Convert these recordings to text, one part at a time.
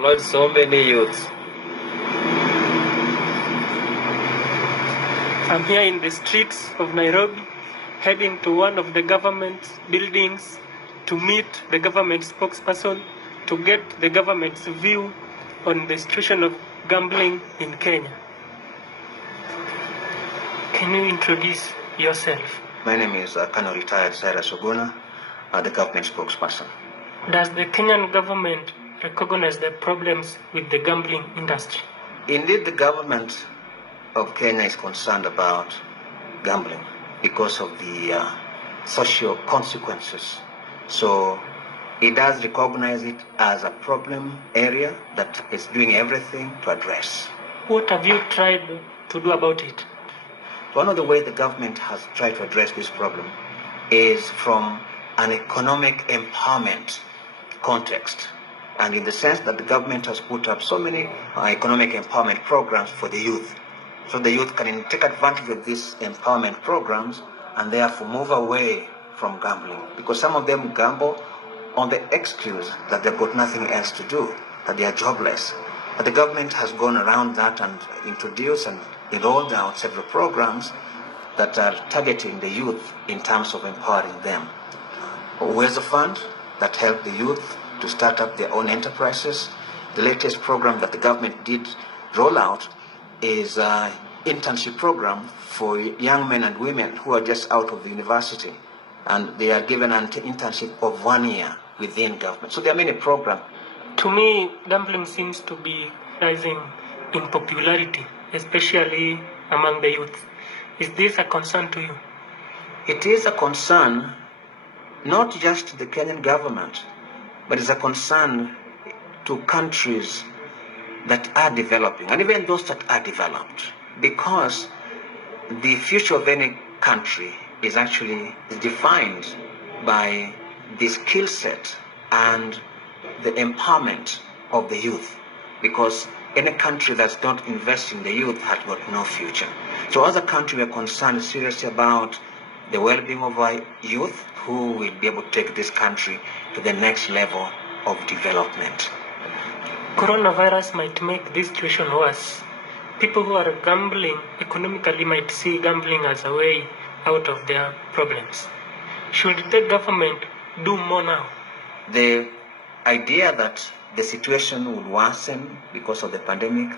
employed so many youths. I'm here in the streets of Nairobi, heading to one of the government buildings to meet the government spokesperson to get the government's view on the situation of gambling in Kenya. Can you introduce yourself? My name is Colonel Retired Sarah Suguna, the government spokesperson. Does the Kenyan government recognize the problems with the gambling industry? Indeed, the government of Kenya is concerned about gambling because of the social consequences. So it does recognize it as a problem area that is doing everything to address. What have you tried to do about it? One of the ways the government has tried to address this problem is from an economic empowerment context, and in the sense that the government has put up so many economic empowerment programs for the youth. So the youth can take advantage of these empowerment programs and therefore move away from gambling, because some of them gamble on the excuse that they've got nothing else to do, that they are jobless. But the government has gone around that and introduced and rolled out several programs that are targeting the youth in terms of empowering them. Where's the fund that help the youth to start up their own enterprises? The latest program that the government did roll out is an internship program for young men and women who are just out of the university, and they are given an internship of 1 year within government. So there are many programs. To me, gambling seems to be rising in popularity, especially among the youth. Is this a concern to you? It is a concern, not just to the Kenyan government, but it's a concern to countries that are developing, and even those that are developed, because the future of any country is actually defined by the skill set and the empowerment of the youth, because any country that's not investing in the youth has got no future. So as a country, we are concerned seriously about the well-being of our youth, who will be able to take this country to the next level of development. Coronavirus might make this situation worse. People who are gambling economically might see gambling as a way out of their problems. Should the government do more now? The idea that the situation would worsen because of the pandemic,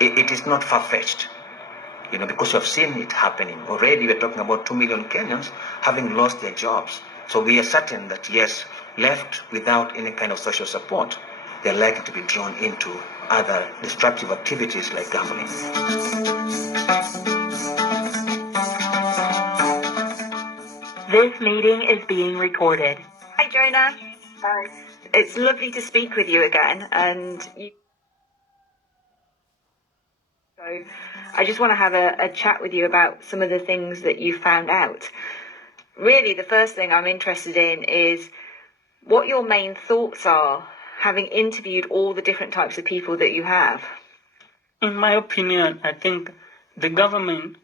it is not far-fetched. Because we have seen it happening. Already we're talking about 2 million Kenyans having lost their jobs. So we are certain that, yes, left without any kind of social support, they're likely to be drawn into other destructive activities like gambling. This meeting is being recorded. Hi, Jonah. Hi. It's lovely to speak with you again, So I just want to have a chat with you about some of the things that you found out. Really, the first thing I'm interested in is what your main thoughts are, having interviewed all the different types of people that you have. In my opinion, I think the government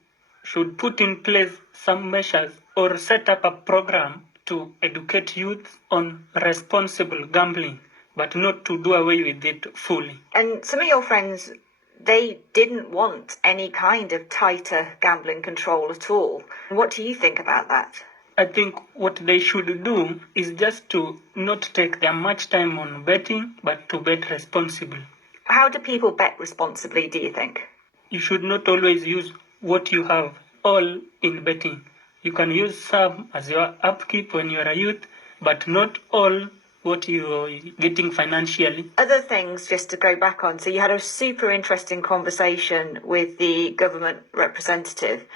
should put in place some measures or set up a program to educate youth on responsible gambling, but not to do away with it fully. And some of your friends, they didn't want any kind of tighter gambling control at all. What do you think about that? I think what they should do is just to not take that much time on betting, but to bet responsibly. How do people bet responsibly, do you think? You should not always use what you have all in betting. You can use some as your upkeep when you are a youth, but not all what you're getting financially. Other things just to go back on. So you had a super interesting conversation with the government representative,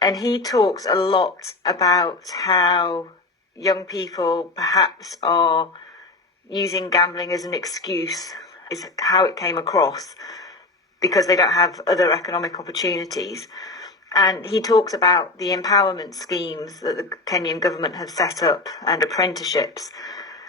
and he talks a lot about how young people perhaps are using gambling as an excuse, is how it came across, because they don't have other economic opportunities. And he talks about the empowerment schemes that the Kenyan government have set up and apprenticeships.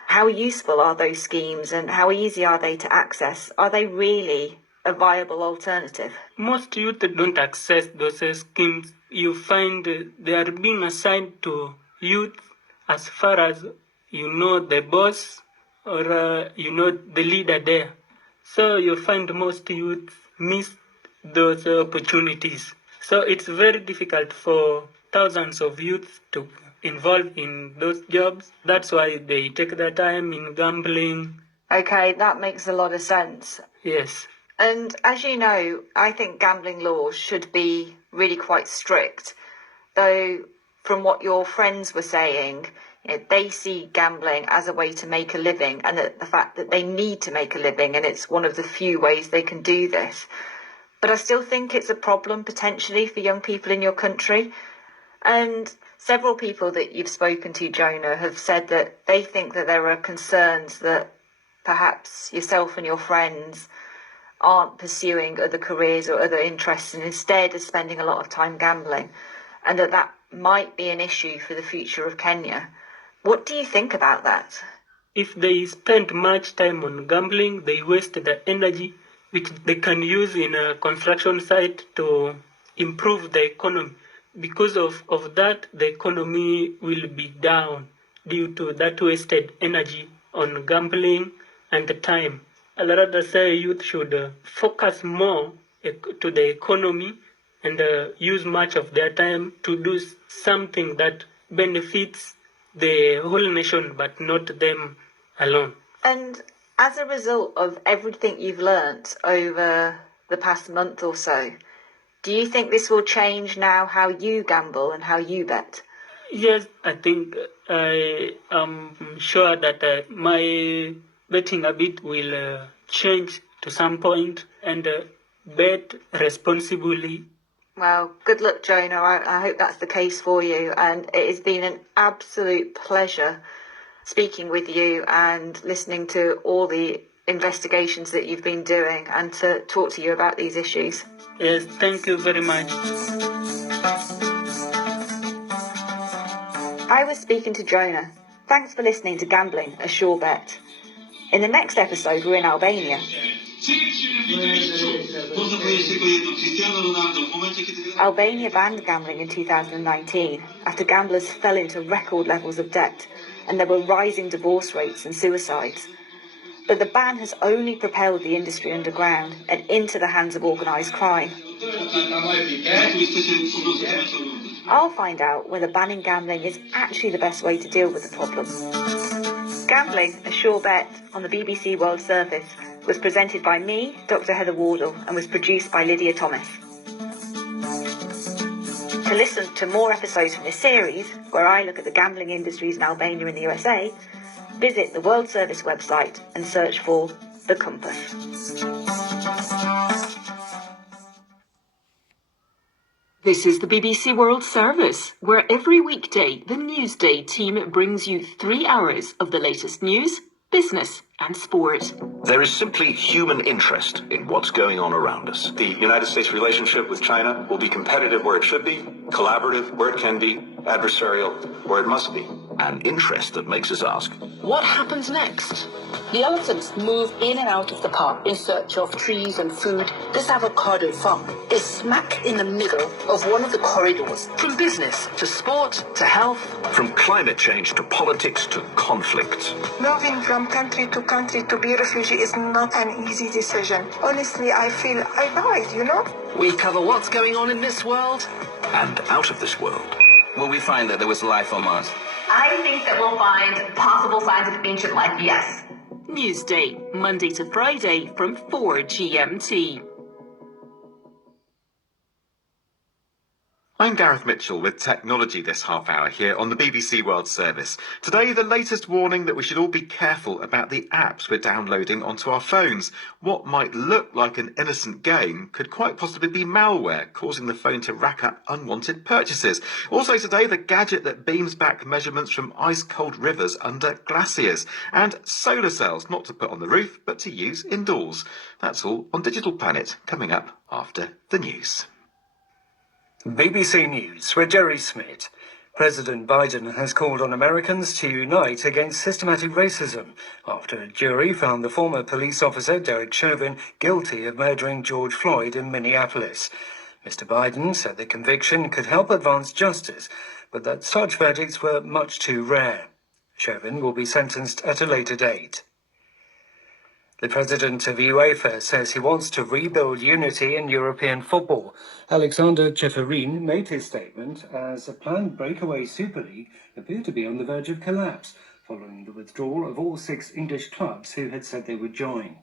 How useful are those schemes and how easy are they to access? Are they really a viable alternative? Most youth don't access those schemes. You find they are being assigned to youth as far as the boss or the leader there. So you find most youths miss those opportunities. So it's very difficult for thousands of youths to involve in those jobs. That's why they take their time in gambling. Okay, that makes a lot of sense. Yes. And as you know, I think gambling laws should be really quite strict. Though, from what your friends were saying, they see gambling as a way to make a living, and the fact that they need to make a living, and it's one of the few ways they can do this. But I still think it's a problem potentially for young people in your country. And several people that you've spoken to, Jonah, have said that they think that there are concerns that perhaps yourself and your friends aren't pursuing other careers or other interests and instead are spending a lot of time gambling, and that might be an issue for the future of Kenya. What do you think about that? If they spend much time on gambling, they waste the energy which they can use in a construction site to improve the economy. Because of that, the economy will be down due to that wasted energy on gambling and the time. I'd rather say youth should focus more to the economy and use much of their time to do something that benefits the whole nation, but not them alone. And as a result of everything you've learnt over the past month or so, do you think this will change now how you gamble and how you bet? Yes, I think I am sure that my betting habit will change to some point and bet responsibly. Well, good luck, Jonah. I hope that's the case for you. And it has been an absolute pleasure speaking with you and listening to all the investigations that you've been doing and to talk to you about these issues. Yes, thank you very much. I was speaking to Jonah. Thanks for listening to Gambling, a Sure Bet. In the next episode, we're in Albania. Albania banned gambling in 2019 after gamblers fell into record levels of debt and there were rising divorce rates and suicides. But the ban has only propelled the industry underground and into the hands of organised crime. I'll find out whether banning gambling is actually the best way to deal with the problem. Gambling, a Sure Bet on the BBC World Service was presented by me, Dr. Heather Wardle, and was produced by Lydia Thomas. To listen to more episodes from this series, where I look at the gambling industries in Albania and the USA, visit the World Service website and search for The Compass. This is the BBC World Service, where every weekday the Newsday team brings you 3 hours of the latest news, business and sport. There is simply human interest in what's going on around us. The United States relationship with China will be competitive where it should be, collaborative where it can be, adversarial where it must be. An interest that makes us ask, What happens next? The elephants move in and out of the park in search of trees and food. This avocado farm is smack in the middle of one of the corridors. From business to sport to health. from climate change to politics to conflict. Moving from country to be a refugee is not an easy decision. Honestly, I feel I died, you know? We cover what's going on in this world And out of this world. Will we find that there was life on Mars? I think that we'll find possible signs of ancient life, yes. Newsday, Monday to Friday from 4 GMT. I'm Gareth Mitchell with Technology this half hour here on the BBC World Service. Today, the latest warning that we should all be careful about the apps we're downloading onto our phones. What might look like an innocent game could quite possibly be malware, causing the phone to rack up unwanted purchases. Also today, the gadget that beams back measurements from ice-cold rivers under glaciers. And solar cells, not to put on the roof, but to use indoors. That's all on Digital Planet, coming up after the news. BBC News with Jerry Smith. President Biden has called on Americans to unite against systematic racism after a jury found the former police officer Derek Chauvin guilty of murdering George Floyd in Minneapolis. Mr. Biden said the conviction could help advance justice, but that such verdicts were much too rare. Chauvin will be sentenced at a later date. The president of UEFA says he wants to rebuild unity in European football. Alexander Ceferin made his statement as a planned breakaway Super League appeared to be on the verge of collapse, following the withdrawal of all 6 English clubs who had said they would join.